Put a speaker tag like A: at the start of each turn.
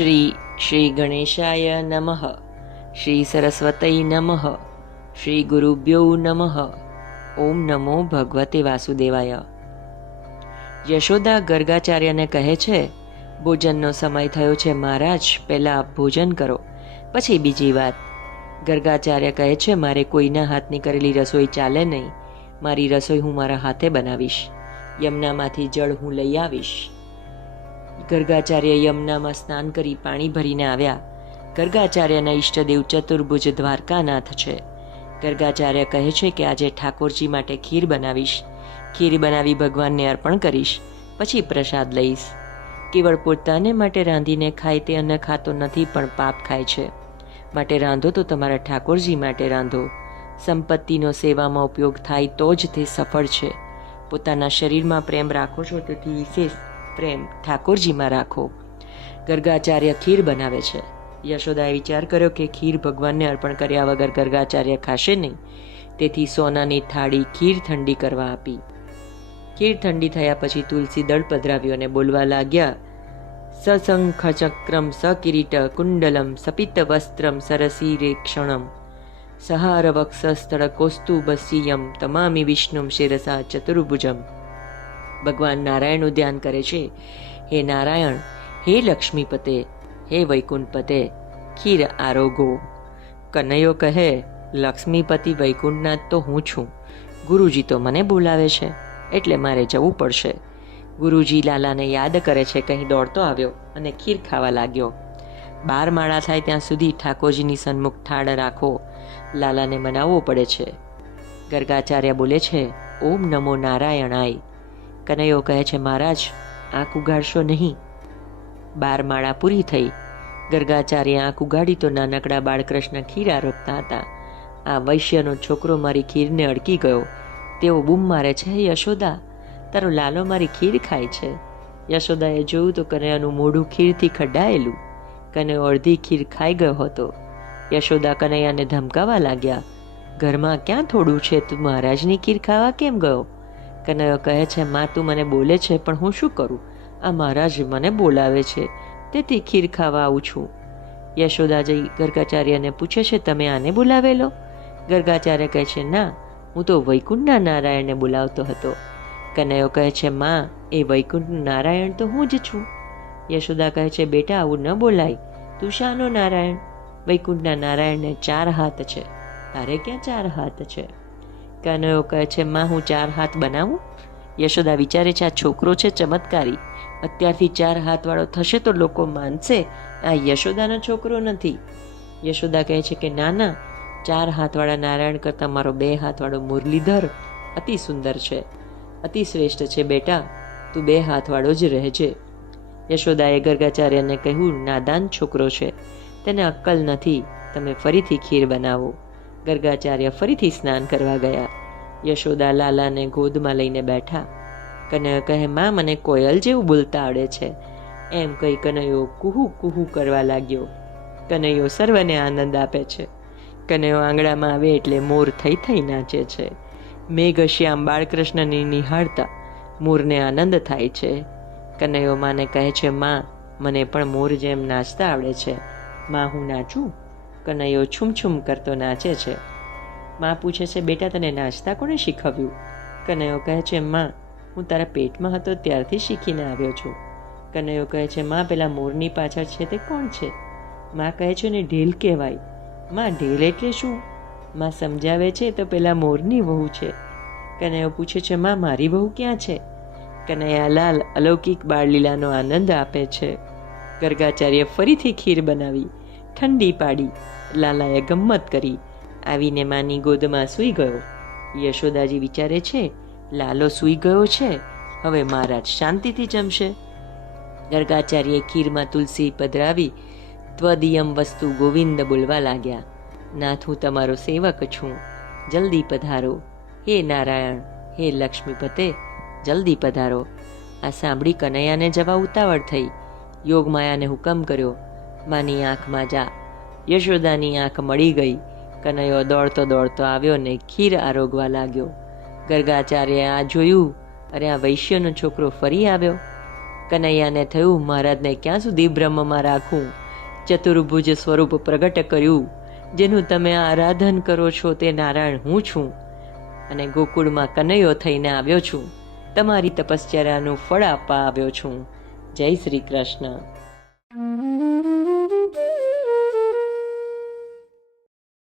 A: શ્રી શ્રી ગણેશાય નમઃ શ્રી સરસ્વતય નમઃ શ્રી ગુરુભ્યો નમઃ ઓમ નમો ભગવતે વાસુદેવાય યશોદા ગર્ગાચાર્યને કહે છે, ભોજનનો સમય થયો છે, મહારાજ, પહેલાં ભોજન કરો, પછી બીજી વાત. ગર્ગાચાર્ય કહે છે, મારે કોઈના હાથની કરેલી રસોઈ ચાલે નહીં, મારી રસોઈ હું મારા હાથે બનાવીશ, યમનામાંથી જળ હું લઈ આવીશ. ગર્ગાચાર્ય યમુનામાં સ્નાન કરી પાણી ભરીને આવ્યા. ગર્ગાચાર્યના ઈષ્ટદેવ ચતુર્ભુજ દ્વારકાનાથ છે. ગર્ગાચાર્ય કહે છે કે આજે ઠાકોરજી માટે ખીર બનાવીશ. ખીર બનાવી ભગવાનને અર્પણ કરીશ, પછી પ્રસાદ લઈશ. કેવળ પોતાને માટે રાંધીને ખાય તે અન્ન ખાતો નથી, પણ પાપ ખાય છે. માટે રાંધો તો તમારા ઠાકોરજી માટે રાંધો. સંપત્તિનો સેવામાં ઉપયોગ થાય તો જ તે સફળ છે. પોતાના શરીરમાં પ્રેમ રાખો છો, તેથી વિશેષ પ્રેમ ઠાકોરજીમાં રાખો. ગર્ગાચાર્ય ખીર બનાવે છે. યશોદાએ વિચાર કર્યો કે ખીર ભગવાનને અર્પણ કર્યા વગર ગર્ગાચાર્ય ખાશે નહીં. તેથી સોનાની થાળી ખીર ઠંડી કરવા આપી. ખીર ઠંડી થયા પછી તુલસી દળ પધરાવ્યો અને બોલવા લાગ્યા સશંખ ચક્રમ સકિરીટ કુંડલમ સપિત વસ્ત્રમ સરસીરેક્ષણમ સહાર કોસ્તુ કૌસ્તુભસ્યમ તમામી વિષ્ણુમ શિરસા ચતુર્ભુજમ. ભગવાન નારાયણનું ધ્યાન કરે છે. હે નારાયણ, હે લક્ષ્મીપતે, હે વૈકુંઠપતે, ખીર આરોગો. કનૈયો કહે, લક્ષ્મીપતિ વૈકુંઠનાથ તો હું છું. ગુરુજી તો મને બોલાવે છે, એટલે મારે જવું પડશે. ગુરુજી લાલાને યાદ કરે છે, કંઈ દોડતો આવ્યો અને ખીર ખાવા લાગ્યો. બાર માળા થાય ત્યાં સુધી ઠાકોરજીની સન્મુખ ઠાળ રાખો. લાલાને મનાવવો પડે છે. ગર્ગાચાર્ય બોલે છે, ઓમ નમો નારાયણાય. કનૈયો કહે છે, મહારાજ, આંખ ઉગાડશો નહીં. બાર માળા પૂરી થઈ. ગર્ગાચાર્ય આંખ ઉગાડી તો નાનકડા બાળકૃષ્ણ ખીર આરોપતા હતા. આ વૈશ્યનો છોકરો મારી ખીરને અડકી ગયો. તેઓ બૂમ મારે છે યશોદા, તારો લાલો મારી ખીર ખાય છે. યશોદાએ જોયું તો કનૈયાનું મોઢું ખીરથી ખડાયેલું. કનૈયો અડધી ખીર ખાઈ ગયો હતો. યશોદા કનૈયાને ધમકાવા લાગ્યા. ઘરમાં ક્યાં થોડું છે? તું મહારાજની ખીર ખાવા કેમ ગયો? કનૈયો કહે છે, માં, તું મને બોલે છે, પણ હું શું કરું? આ મહારાજ મને બોલાવે છે. તેથી ખીર ખાવા આવું છું. યશોદા જઈ ગર્ગાચાર્યને પૂછે છે, તમે આને બોલાવેલો? ગર્ગાચાર્ય કહે છે, ના, હું તો વૈકુંઠના નારાયણને બોલાવતો હતો. કનૈયો કહે છે, માં, એ વૈકુંઠ નારાયણ તો હું જ છું. યશોદા કહે છે, બેટા, આવું ન બોલાય. તું શાનો નારાયણ? વૈકુંઠના નારાયણને ચાર હાથ છે. તારે ક્યાં ચાર હાથ છે? કનૈયો કહે છે, માં, હું ચાર હાથ બનાવું? યશોદા વિચારે છે, આ છોકરો છે ચમત્કારી. અત્યારથી ચાર હાથવાળો થશે તો લોકો માનશે. આ યશોદાનો છોકરો નથી. યશોદા કહે છે કે, ના ના. ચાર હાથવાળા નારાયણ કરતાં મારો બે હાથવાળો મુરલીધર અતિ સુંદર છે. અતિ શ્રેષ્ઠ છે, બેટા. તું બે હાથવાળો જ રહેજે. યશોદાએ ગર્ગાચાર્યને કહ્યું, નાદાન છોકરો છે. તેને અક્કલ નથી. તમે ફરીથી ખીર બનાવો. ગર્ગાચાર્ય ફરીથી સ્નાન કરવા ગયા. યશોદા લાલાને ગોદમાં લઈને બેઠા. કનૈયો કહે, માં, મને કોયલ જેવું બોલતા આવડે છે. એમ કહી કનૈયો કુહુ કુહુ કરવા લાગ્યો. કનૈયો સર્વને આનંદ આપે છે. કનૈયો આંગણામાં આવે એટલે મોર થઈ થઈ નાચે છે. મેઘશ્યામ બાળકૃષ્ણને નિહાળતા મોરને આનંદ થાય છે. કનૈયો માને કહે છે, માં, મને પણ મોર જેમ નાચતા આવડે છે. માં, હું નાચું? કનૈયો છુમછુમ કરતો નાચે છે. માં પૂછે છે, બેટા, તને નાચતા કોણે શીખવ્યું? કનૈયો કહે છે, માં, હું તારા પેટમાં હતો, ત્યારથી શીખીને આવ્યો છું. કનૈયો કહે છે, માં, પેલા મોરની પાછળ છે તે કોણ છે? માં કહે છે ને ઢીલ કહેવાય. માં, ઢીલ એટલે શું? માં, સમજાવે છે, તો પેલા મોરની વહુ છે. કનૈયો પૂછે છે, માં, મારી વહુ ક્યાં છે? કનૈયાલાલ અલૌકિક બાળલીલાનો આનંદ આપે છે. ગર્ગાચાર્ય ફરીથી ખીર બનાવી, ઠંડી પાડી. લાલાએ ગમ્મત કરી. આવીને માની ગોદમાં સૂઈ ગયો. યશોદાજી વિચારે છે, લાલો સૂઈ ગયો છે, હવે મહારાજ શાંતિથી જમશે. ગર્ગાચાર્યે ખીરમાં તુલસી પધરાવી ત્વદિયમ વસ્તુ ગોવિંદ બોલવા લાગ્યા. નાથ, હું તમારો સેવક છું. જલ્દી પધારો. હે નારાયણ, હે લક્ષ્મીપતે જલ્દી પધારો. આ સાંભળી કનૈયાને જવા ઉતાવળ થઈ. યોગમાયાને હુકમ કર્યો, માની આંખમાં જા. યશોદાની આંખ મળી ગઈ. કનૈયો દોડતો દોડતો આવ્યો ને ખીર આરોગવા લાગ્યો. ગર્ગાચાર્યએ આ જોયું અરે આ વૈશ્યનો છોકરો ફરી આવ્યો. કનૈયાને થયું, મહારાજને ક્યાં સુધી બ્રહ્મમાં રાખું ચતુર્ભુજ સ્વરૂપ પ્રગટ કર્યું. જેનું તમે આરાધન કરો છો તે નારાયણ હું છું. અને ગોકુળમાં કનૈયો થઈને આવ્યો છું. તમારી તપશ્ચર્યાનું ફળ આપવા આવ્યો છું. જય શ્રી કૃષ્ણ.